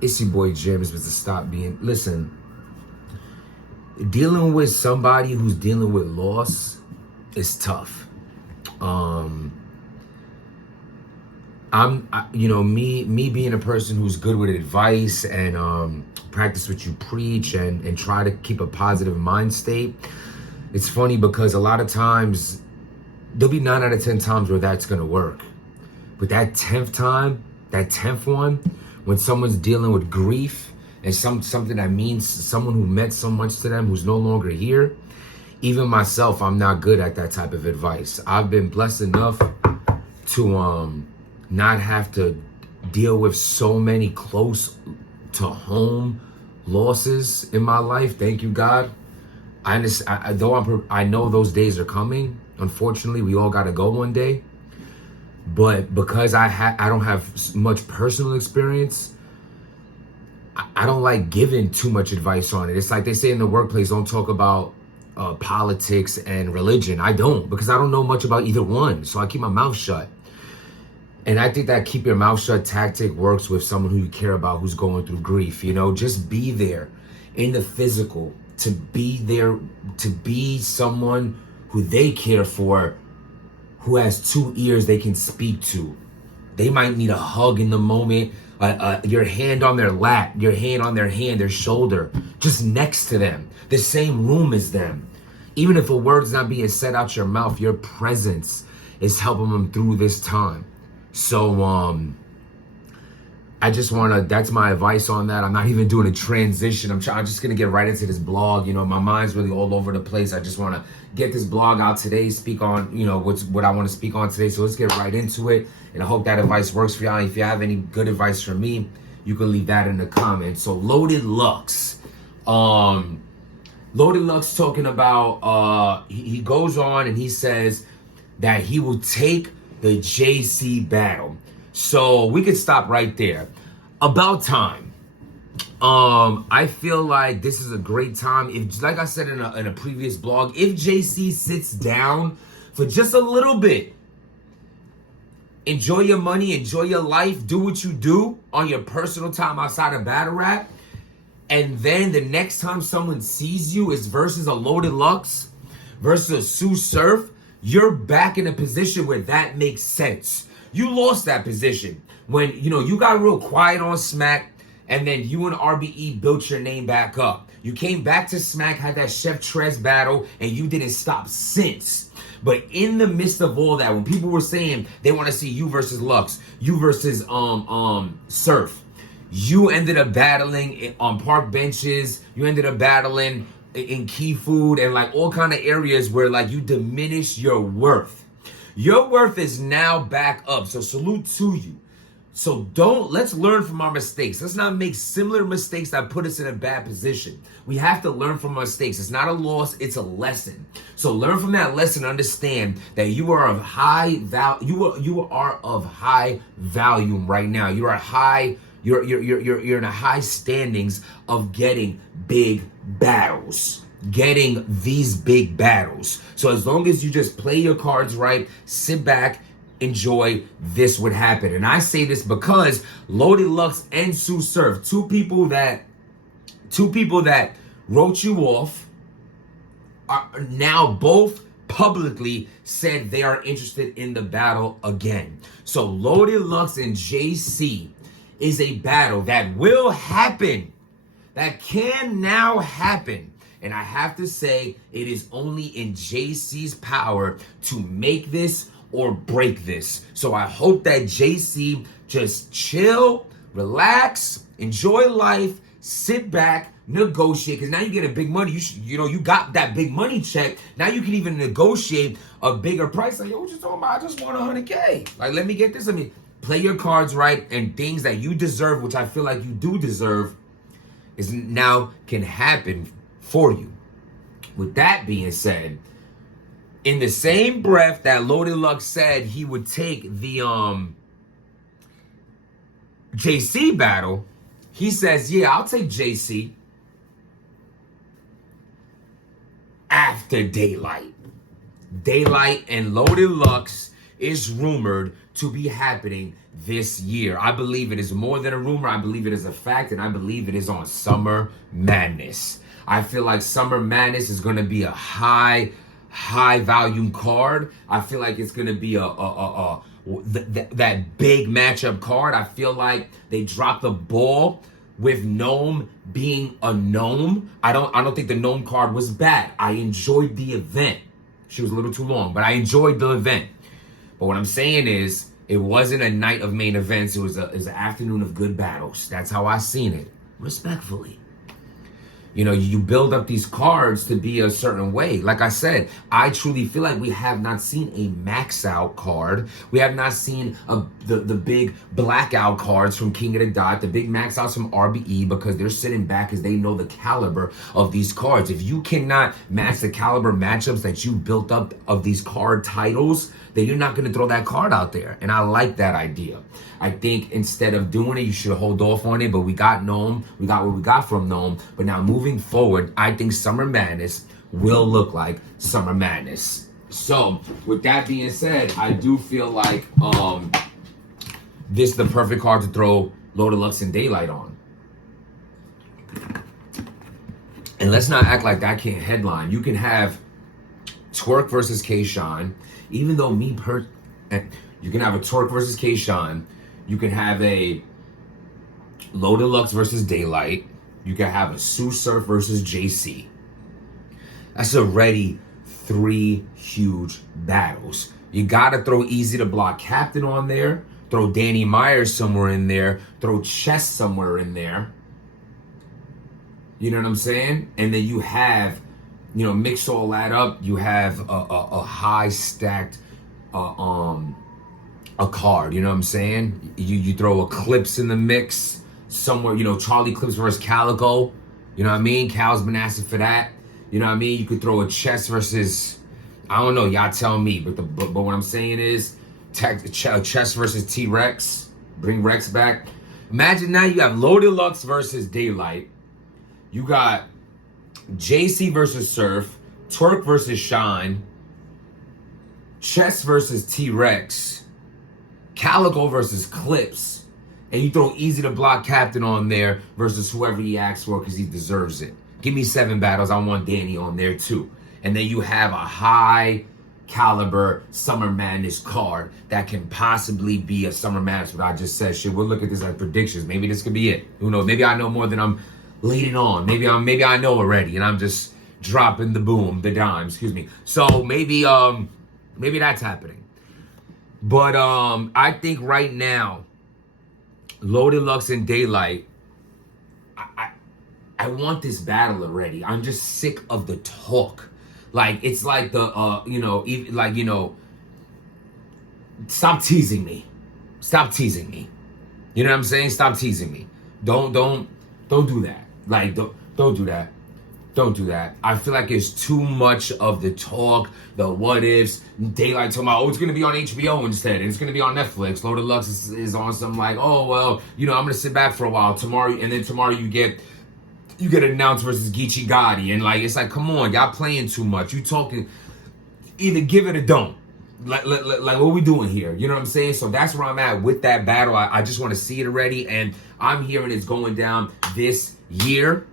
It's your boy James, but to stop being. Listen, dealing with somebody who's dealing with loss is tough. Me being a person who's good with advice and practice what you preach and try to keep a positive mind state. It's funny because a lot of times there'll be 9 out of 10 times where that's gonna work, but that 10th time, that 10th one, when someone's dealing with grief and something that means someone who meant so much to them who's no longer here, even myself, I'm not good at that type of advice. I've been blessed enough to not have to deal with so many close to home losses in my life. Thank you, God. I know those days are coming. Unfortunately, we all gotta go one day. But because I don't have much personal experience, I don't like giving too much advice on it. It's like they say in the workplace, don't talk about politics and religion. I don't, because I don't know much about either one. So I keep my mouth shut. And I think that keep your mouth shut tactic works with someone who you care about who's going through grief. You know, just be there in the physical, to be there, to be someone who they care for, who has 2 ears they can speak to. They might need a hug in the moment, your hand on their lap, your hand on their hand, their shoulder, just next to them, the same room as them. Even if a word's not being said out your mouth, your presence is helping them through this time. So that's my advice on that. I'm not even doing a transition. I'm just gonna get right into this blog. You know, my mind's really all over the place. I just wanna get this blog out today, speak on, what I wanna speak on today. So let's get right into it. And I hope that advice works for y'all. And if you have any good advice for me, you can leave that in the comments. So Loaded Lux. Loaded Lux talking about, he goes on and he says that he will take the JC battle. So we could stop right there. About time. I feel like this is a great time. If, like I said in a previous blog, if JC sits down for just a little bit, enjoy your money, enjoy your life, do what you do on your personal time outside of battle rap, and then the next time someone sees you is versus a Loaded Lux, versus a Sue Surf, you're back in a position where that makes sense. You lost that position when, you got real quiet on Smack, and then you and RBE built your name back up. You came back to Smack, had that Chef Trez battle, and you didn't stop since. But in the midst of all that, when people were saying they want to see you versus Lux, you versus Surf, you ended up battling on park benches, you ended up battling in key food and like all kind of areas where like you diminish your worth. Your worth is now back up. So salute to you. So let's learn from our mistakes. Let's not make similar mistakes that put us in a bad position. We have to learn from our mistakes. It's not a loss, it's a lesson. So learn from that lesson, understand that you are of high value. You are of high value right now. You're in a high standings of getting big battles, getting these big battles. So as long as you just play your cards right, sit back, enjoy, this would happen. And I say this because Loaded Lux and Sue Surf, two people that wrote you off, are now both publicly said they are interested in the battle again. So Loaded Lux and JC is a battle that will happen, that can now happen. And I have to say, it is only in JC's power to make this or break this. So I hope that JC just chill, relax, enjoy life, sit back, negotiate, because now you get a big money. You got that big money check. Now you can even negotiate a bigger price. Like, yo, what you talking about? I just want 100K. Like, let me get this. Play your cards right, and things that you deserve, which I feel like you do deserve, is now can happen for you. With that being said, in the same breath that Loaded Lux said he would take the JC battle, he says, yeah, I'll take JC after Daylyt. Daylyt and Loaded Lux is rumored to be happening this year. I believe it is more than a rumor. I believe it is a fact, and I believe it is on Summer Madness. I feel like Summer Madness is going to be a high volume card. I feel like it's going to be that big matchup card. I feel like they dropped the ball with Gnome being a Gnome. I don't think the Gnome card was bad. I enjoyed the event. She was a little too long, but I enjoyed the event. But what I'm saying is, it wasn't a night of main events. It was an afternoon of good battles. That's how I seen it, respectfully. You know, you build up these cards to be a certain way. Like I said, I truly feel like we have not seen a max out card. We have not seen the big blackout cards from King of the Dot, the big max outs from RBE, because they're sitting back because they know the caliber of these cards. If you cannot match the caliber matchups that you built up of these card titles, then you're not going to throw that card out there. And I like that idea. I think instead of doing it, you should hold off on it. But we got Gnome. We got what we got from Gnome. But now moving forward, I think Summer Madness will look like Summer Madness. So with that being said, I do feel like this is the perfect card to throw Loaded Lux and Daylyt on. And let's not act like that can't headline. You can have Twerk versus K-Shine. Even though you can have a Twerk versus K-Shine. You can have a Loaded Lux versus Daylyt. You can have a Sue Surf versus JC. That's already 3 huge battles. You gotta throw Easy to Block Captain on there. Throw Danny Myers somewhere in there. Throw Chess somewhere in there. You know what I'm saying? And then you have, you know, mix all that up. You have a high stacked a card, you know what I'm saying? You throw Eclipse in the mix somewhere, you know, Charlie Clips versus Calico, you know what I mean? Cal's been asking for that, you know what I mean? You could throw a Chess versus, I don't know, y'all tell me, but what I'm saying is, Chess versus T-Rex, bring Rex back. Imagine now you have Loaded Lux versus Daylyt, you got JC versus Surf, Twerk versus Shine, Chess versus T-Rex, Calico versus Clips, and you throw Easy to Block Captain on there versus whoever he asks for because he deserves it. Give me 7 battles. I want Danny on there too. And then you have a high caliber Summer Madness card that can possibly be a Summer Madness. What I just said, shit, we'll look at this as predictions. Maybe this could be it. Who knows? Maybe I know more than I'm leading on. Maybe I know already, and I'm just dropping the dime. Excuse me. So maybe that's happening. But I think right now, Loaded Lux and Daylyt, I want this battle already. I'm just sick of the talk. Like, it's like the stop teasing me. Stop teasing me. You know what I'm saying? Stop teasing me. Don't do that. Like, don't do that. Don't do that. I feel like it's too much of the talk, the what ifs. Daylyt talking about, it's going to be on HBO instead, and it's going to be on Netflix. Loaded Lux is on some like, oh, well, you know, I'm going to sit back for a while. Tomorrow you get announced versus Geechee Gotti. And like, it's like, come on, y'all playing too much. You talking, either give it or don't. Like what we doing here? You know what I'm saying? So that's where I'm at with that battle. I just want to see it already. And I'm hearing it's going down this year.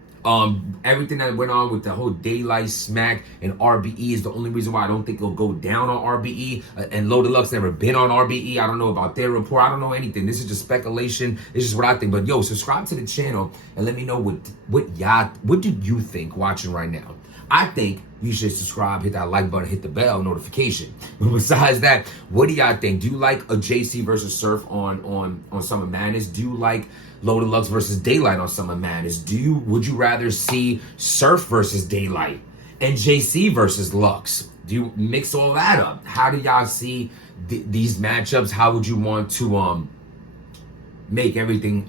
Everything that went on with the whole Daylyt smack and RBE is the only reason why I don't think it'll go down on RBE. And Loaded Lux never been on RBE. I don't know about their report. I don't know anything. This is just speculation. This is what I think. But yo, subscribe to the channel and let me know what do you think watching right now. I think you should subscribe, hit that like button, hit the bell notification. But besides that, what do y'all think? Do you like a JC versus Surf on Summer Madness? Do you like Loaded Lux versus Daylyt on Summer Madness? Would you rather see Surf versus Daylyt and JC versus Lux? Do you mix all that up? How do y'all see these matchups? How would you want to make everything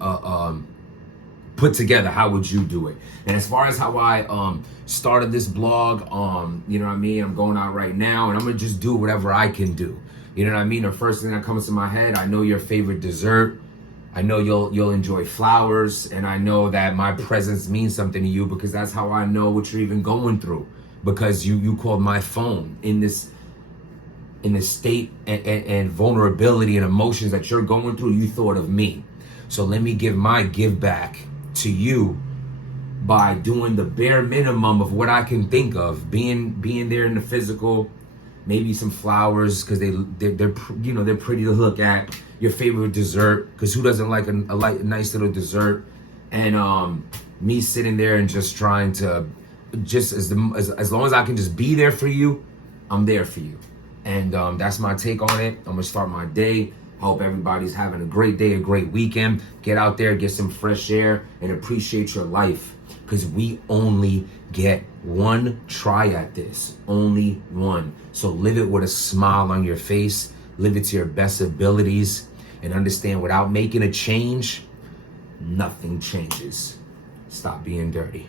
put together? How would you do it? And as far as how I started this blog, you know what I mean? I'm going out right now and I'm gonna just do whatever I can do. You know what I mean? The first thing that comes to my head, I know your favorite dessert. I know you'll enjoy flowers, and I know that my presence means something to you because that's how I know what you're even going through. Because you called my phone in this in the state and vulnerability and emotions that you're going through, you thought of me. So let me give my give back to you by doing the bare minimum of what I can think of, being there in the physical, maybe some flowers because they're pretty to look at, your favorite dessert because who doesn't like a nice little dessert, and me sitting there and just trying to just as long as I can just be there for you, I'm there for you. And that's my take on it. I'm gonna start my day. I hope everybody's having a great day, a great weekend. Get out there, get some fresh air, and appreciate your life. Because we only get one try at this. Only one. So live it with a smile on your face. Live it to your best abilities. And understand without making a change, nothing changes. Stop being dirty.